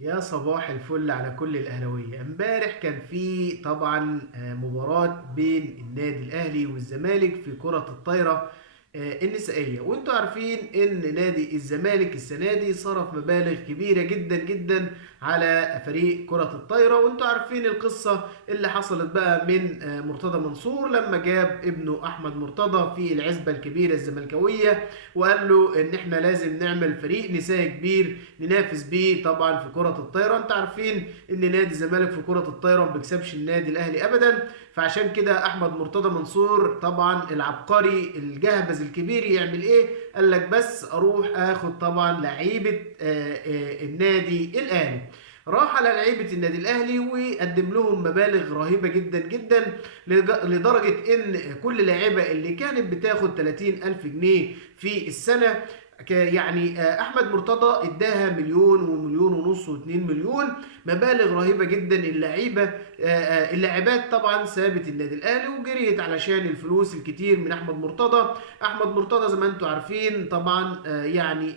يا صباح الفل على كل الأهلاوية. امبارح كان في طبعا مباراة بين النادي الأهلي والزمالك في كرة الطايرة النسائية. وانتوا عارفين ان نادي الزمالك السنة دي صرف مبالغ كبيرة جدا جدا على فريق كرة الطايرة. وانتوا عارفين القصة اللي حصلت بقى من مرتضى منصور لما جاب ابنه أحمد مرتضى في العزبة الكبيرة الزملكاوية، وقال له ان احنا لازم نعمل فريق نسائي كبير ننافس بيه طبعا في كرة الطايرة. انت عارفين ان نادي الزمالك في كرة الطايرة ما بيكسبش النادي الاهلي ابدا، فعشان كده احمد مرتضى منصور طبعا العبقري الجهبذ الكبير يعمل ايه؟ قال لك بس اروح اخد طبعا لعيبة النادي الاهلي. راح على لعيبة النادي الأهلي وقدم لهم مبالغ رهيبة جدا جدا، لدرجة إن كل لاعبة اللي كانت بتاخد 30 ألف جنيه في السنة، يعني احمد مرتضى اداها مليون ومليون ونص واتنين مليون. مبالغ رهيبه جدا. اللعيبه اللاعبات طبعا سابت النادي الاهلي وجريت علشان الفلوس الكتير من احمد مرتضى. احمد مرتضى زي ما انتم عارفين طبعا يعني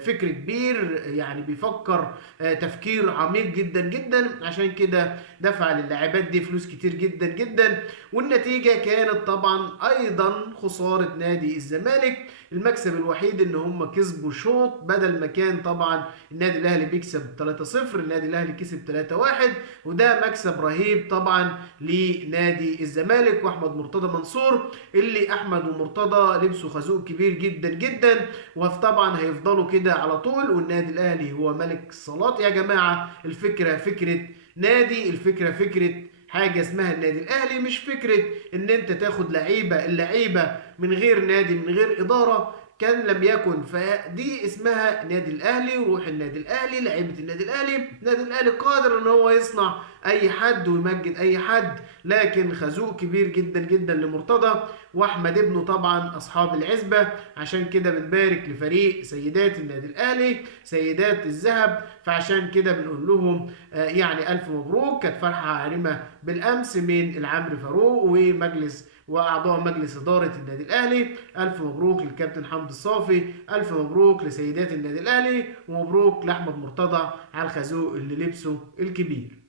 فكر كبير، يعني بيفكر تفكير عميق جدا جدا، عشان كده دفع للاعبات دي فلوس كتير جدا جدا. والنتيجه كانت طبعا ايضا خساره نادي الزمالك. المكسب الوحيد ان هم كسبوا شوط، بدل ما كان طبعا النادي الاهلي بيكسب 3-0 النادي الاهلي كسب 3-1. وده مكسب رهيب طبعا لنادي الزمالك واحمد مرتضى منصور، اللي احمد ومرتضى لبسوا خازوق كبير جدا جدا. وطبعا هيفضلوا كده على طول، والنادي الاهلي هو ملك الصالات. يا جماعه الفكره فكره نادي، الفكره فكره حاجه اسمها النادي الاهلي، مش فكره ان انت تاخد اللعيبه من غير نادي من غير اداره كان لم يكن. فدي اسمها نادي الاهلي، وروح النادي الاهلي، لعيبه النادي الاهلي. النادي الاهلي قادر ان هو يصنع اي حد ويمجد اي حد، لكن خازوق كبير جدا جدا لمرتضى واحمد ابنه طبعا اصحاب العزبه. عشان كده بنبارك لفريق سيدات النادي الاهلي، سيدات الذهب. فعشان كده بنقول لهم يعني الف مبروك. كانت فرحه عارمه بالامس من العمرو فاروق واعضاء مجلس اداره النادي الاهلي. الف مبروك للكابتن حمدي الصافي، الف مبروك لسيدات النادي الاهلي، ومبروك لاحمد مرتضى على الخازوق اللي لبسه الكبير.